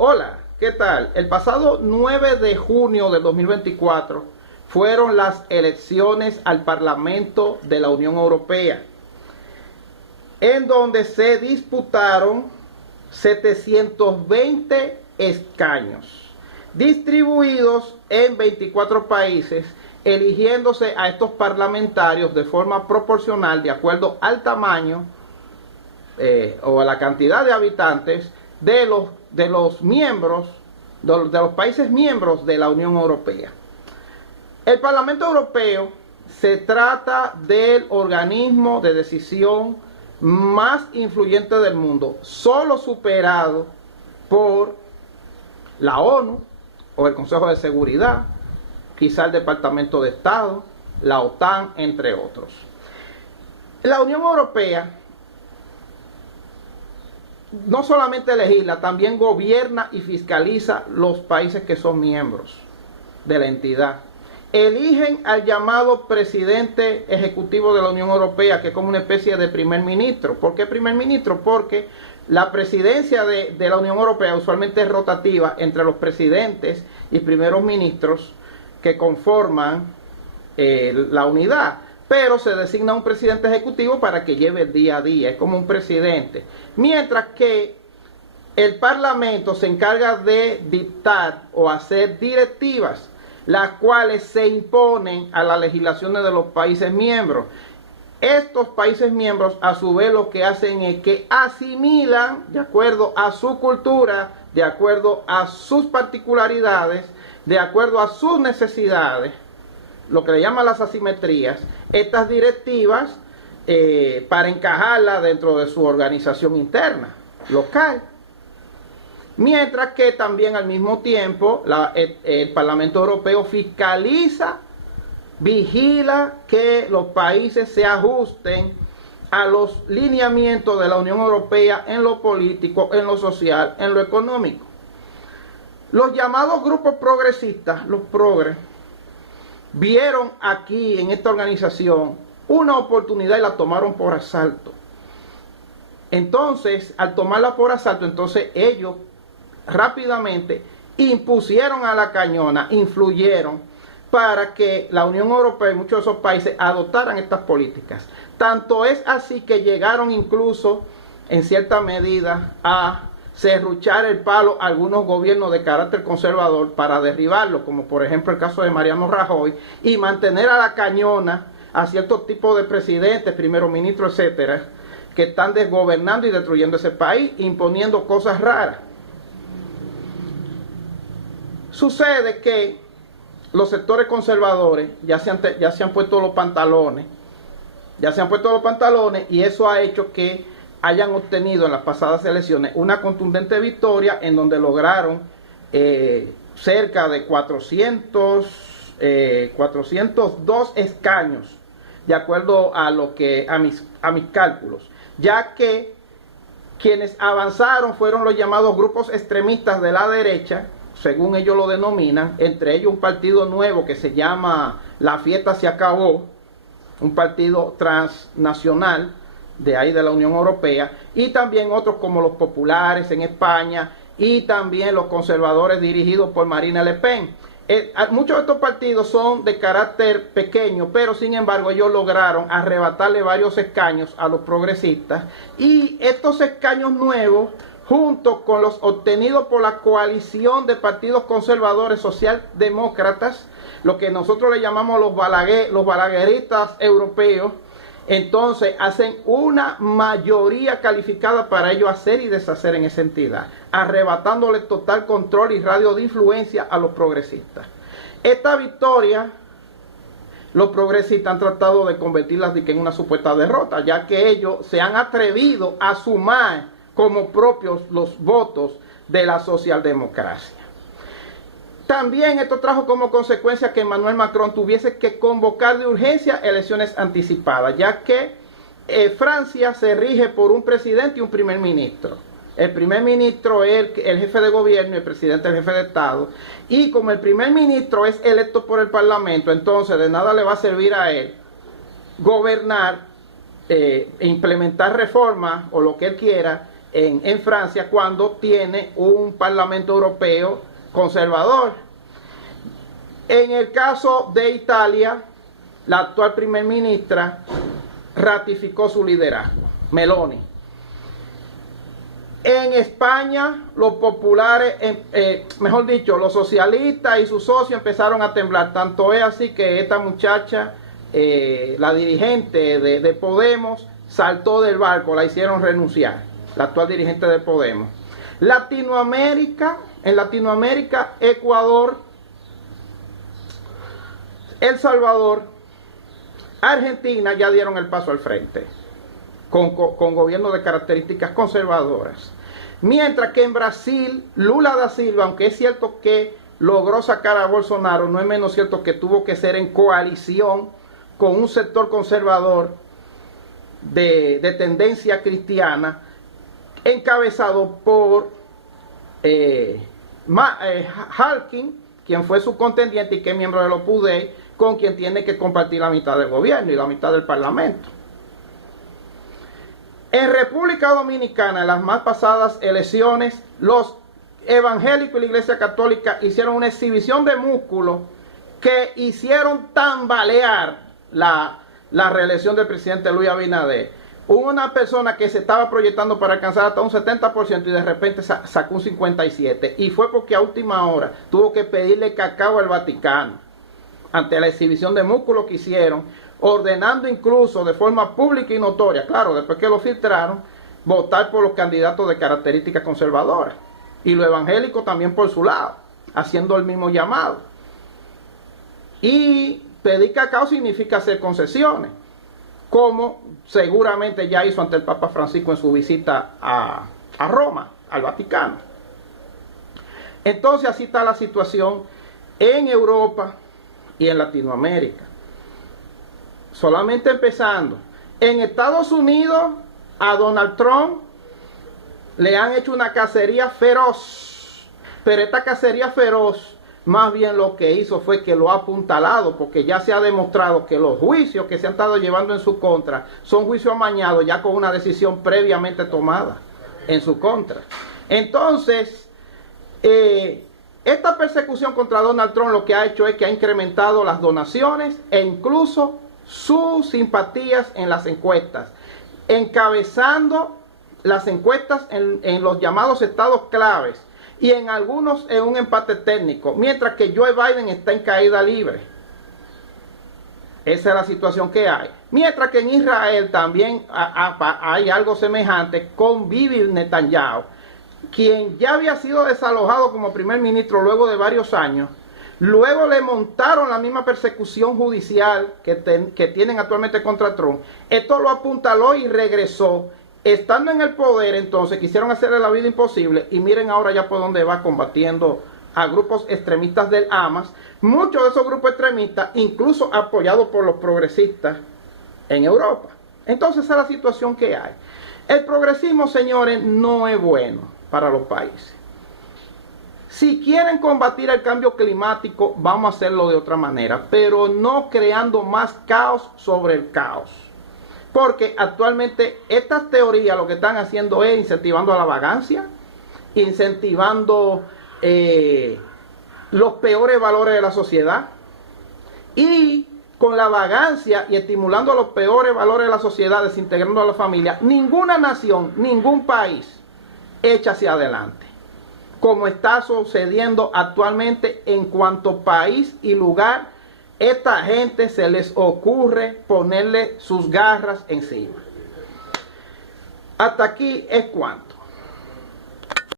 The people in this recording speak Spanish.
Hola, ¿qué tal? El pasado 9 de junio de 2024 fueron las elecciones al Parlamento de la Unión Europea, en donde se disputaron 720 escaños, distribuidos en 24 países, eligiéndose a estos parlamentarios de forma proporcional de acuerdo al tamaño o a la cantidad de habitantes de los miembros, de los países miembros de la Unión Europea. El Parlamento Europeo se trata del organismo de decisión más influyente del mundo, solo superado por la ONU o el Consejo de Seguridad, quizá el Departamento de Estado, la OTAN, entre otros. La Unión Europea no solamente legisla, también gobierna y fiscaliza los países que son miembros de la entidad. Eligen al llamado presidente ejecutivo de la Unión Europea, que es como una especie de primer ministro. ¿Por qué primer ministro? Porque la presidencia de la Unión Europea usualmente es rotativa entre los presidentes y primeros ministros que conforman la unidad. Pero se designa un presidente ejecutivo para que lleve el día a día, es como un presidente. Mientras que el Parlamento se encarga de dictar o hacer directivas, las cuales se imponen a las legislaciones de los países miembros. Estos países miembros a su vez lo que hacen es que asimilan de acuerdo a su cultura, de acuerdo a sus particularidades, de acuerdo a sus necesidades, lo que le llaman las asimetrías, estas directivas para encajarlas dentro de su organización interna, local. Mientras que también al mismo tiempo el Parlamento Europeo fiscaliza, vigila que los países se ajusten a los lineamientos de la Unión Europea en lo político, en lo social, en lo económico. Los llamados grupos progresistas, los progres, vieron aquí en esta organización una oportunidad y la tomaron por asalto. Entonces, al tomarla por asalto, entonces ellos rápidamente impusieron a la cañona, influyeron para que la Unión Europea y muchos de esos países adoptaran estas políticas. Tanto es así que llegaron incluso en cierta medida a serruchar el palo a algunos gobiernos de carácter conservador para derribarlo, como por ejemplo el caso de Mariano Rajoy, y mantener a la cañona a ciertos tipos de presidentes, primeros ministros, etcétera, que están desgobernando y destruyendo ese país, imponiendo cosas raras. Sucede que los sectores conservadores ya se han puesto los pantalones, y eso ha hecho que hayan obtenido en las pasadas elecciones una contundente victoria en donde lograron cerca de 402 escaños, de acuerdo a mis cálculos, ya que quienes avanzaron fueron los llamados grupos extremistas de la derecha, según ellos lo denominan, entre ellos un partido nuevo que se llama La Fiesta Se Acabó, un partido transnacional de ahí de la Unión Europea, y también otros como los populares en España, y también los conservadores dirigidos por Marine Le Pen. Muchos de estos partidos son de carácter pequeño, pero sin embargo ellos lograron arrebatarle varios escaños a los progresistas, y estos escaños nuevos, junto con los obtenidos por la coalición de partidos conservadores socialdemócratas, lo que nosotros le llamamos los balagueristas europeos, entonces hacen una mayoría calificada para ellos hacer y deshacer en esa entidad, arrebatándole total control y radio de influencia a los progresistas. Esta victoria, los progresistas han tratado de convertirla en una supuesta derrota, ya que ellos se han atrevido a sumar como propios los votos de la socialdemocracia. También esto trajo como consecuencia que Emmanuel Macron tuviese que convocar de urgencia elecciones anticipadas, ya que Francia se rige por un presidente y un primer ministro. El primer ministro es el jefe de gobierno y el presidente es el jefe de Estado. Y como el primer ministro es electo por el Parlamento, entonces de nada le va a servir a él gobernar, implementar reformas o lo que él quiera, en Francia cuando tiene un Parlamento Europeo conservador. En el caso de Italia, la actual primer ministra ratificó su liderazgo, Meloni. En España, los populares, mejor dicho, los socialistas y sus socios empezaron a temblar. Tanto es así que esta muchacha, la dirigente de Podemos, saltó del barco, la hicieron renunciar, la actual dirigente de Podemos. En Latinoamérica, Ecuador, El Salvador, Argentina ya dieron el paso al frente, con gobiernos de características conservadoras. Mientras que en Brasil, Lula da Silva, aunque es cierto que logró sacar a Bolsonaro, no es menos cierto que tuvo que ser en coalición con un sector conservador de tendencia cristiana, encabezado por Harkin, quien fue su contendiente y que es miembro de los Opus Dei, con quien tiene que compartir la mitad del gobierno y la mitad del parlamento. En República Dominicana, en las más pasadas elecciones, los evangélicos y la Iglesia Católica hicieron una exhibición de músculo que hicieron tambalear la reelección del presidente Luis Abinader. Hubo una persona que se estaba proyectando para alcanzar hasta un 70% y de repente sacó un 57%. Y fue porque a última hora tuvo que pedirle cacao al Vaticano ante la exhibición de músculo que hicieron, ordenando incluso de forma pública y notoria, claro, después que lo filtraron, votar por los candidatos de características conservadoras. Y los evangélicos también por su lado, haciendo el mismo llamado. Y pedir cacao significa hacer concesiones, como seguramente ya hizo ante el Papa Francisco en su visita a Roma, al Vaticano. Entonces así está la situación en Europa y en Latinoamérica. Solamente empezando, en Estados Unidos a Donald Trump le han hecho una cacería feroz, pero esta cacería feroz más bien lo que hizo fue que lo ha apuntalado, porque ya se ha demostrado que los juicios que se han estado llevando en su contra son juicios amañados ya con una decisión previamente tomada en su contra. Entonces, esta persecución contra Donald Trump lo que ha hecho es que ha incrementado las donaciones e incluso sus simpatías en las encuestas, encabezando las encuestas en los llamados estados claves y en algunos en un empate técnico, mientras que Joe Biden está en caída libre. Esa es la situación que hay. Mientras que en Israel también hay algo semejante con Bibi Netanyahu, quien ya había sido desalojado como primer ministro luego de varios años. Luego le montaron la misma persecución judicial que tienen actualmente contra Trump. Esto lo apuntaló y regresó. Estando en el poder, entonces, quisieron hacerle la vida imposible. Y miren ahora ya por dónde va, combatiendo a grupos extremistas del Hamas. Muchos de esos grupos extremistas, incluso apoyados por los progresistas en Europa. Entonces, esa es la situación que hay. El progresismo, señores, no es bueno para los países. Si quieren combatir el cambio climático, vamos a hacerlo de otra manera, pero no creando más caos sobre el caos. Porque actualmente estas teorías lo que están haciendo es incentivando a la vagancia, incentivando los peores valores de la sociedad, y con la vagancia y estimulando los peores valores de la sociedad, desintegrando a la familia, ninguna nación, ningún país echa hacia adelante, como está sucediendo actualmente. En cuanto país y lugar, esta gente se les ocurre ponerle sus garras encima. Hasta aquí es cuanto.